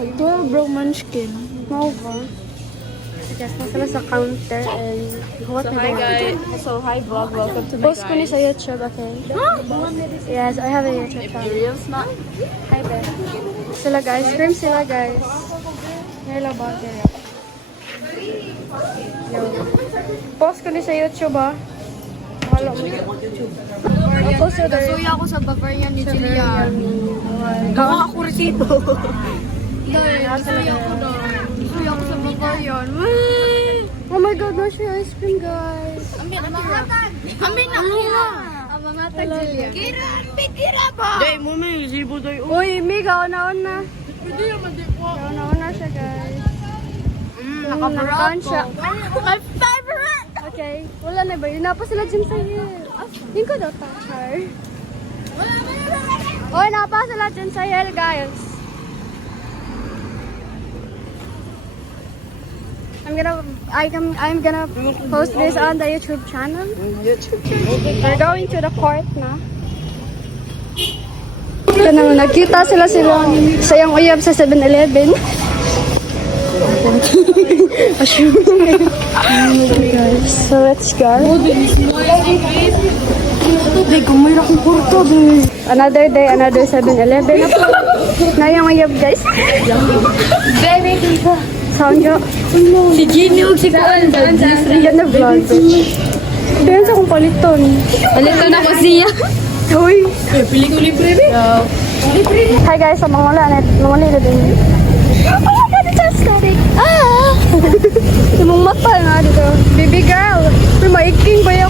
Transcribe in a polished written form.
Ito, bro, munchkin. Mau ba? Yes, na sila sa counter and what So, hi guys. So, hi vlog. Welcome to my Post ko ni sa YouTube, okay? Yes, I have a YouTube channel. Reels na. Hi, Ben. Sila guys, scream sila guys. Hello, bagay. Yo. Post ko ni sa YouTube, ah. Wala mo. Ako sa Nasuya ako sa Bavarian ni Jillian. Gawa ako resito. Dahil, nasuya ako doon. Nasuya ako sa Bavarian. Oh my God, where's your ice cream, guys? Amin na kira. Ang mga Jillian. Kira ba? Day mo may zibo day. Uy, Miga, una-una. Hindi naman di po. Una-una siya, guys. Nakaparaan siya. My favorite! Okay, wala na ba? Yun na pa sila dyan sa hill. Yun ko daw, Tachar. Oy, napa sila dyan sa hill, guys. I'm gonna post this on the YouTube channel. We're going to the court na. Ito na, nagkita sila sayang uyab sa 7-Eleven. So let's go. Another day, another 7-Eleven na po. Na yung uyab, guys. Sound yo. Si Ginny o si Kuan. Yan na vlog. Doon sa kong paliton. Palitan ako siya. Uy. Pili ko libre rin. Hi guys, sa mga wala din. Oh my God, it's aesthetic. Ah! Yung mata nga dito. Baby girl, may maiking ba yung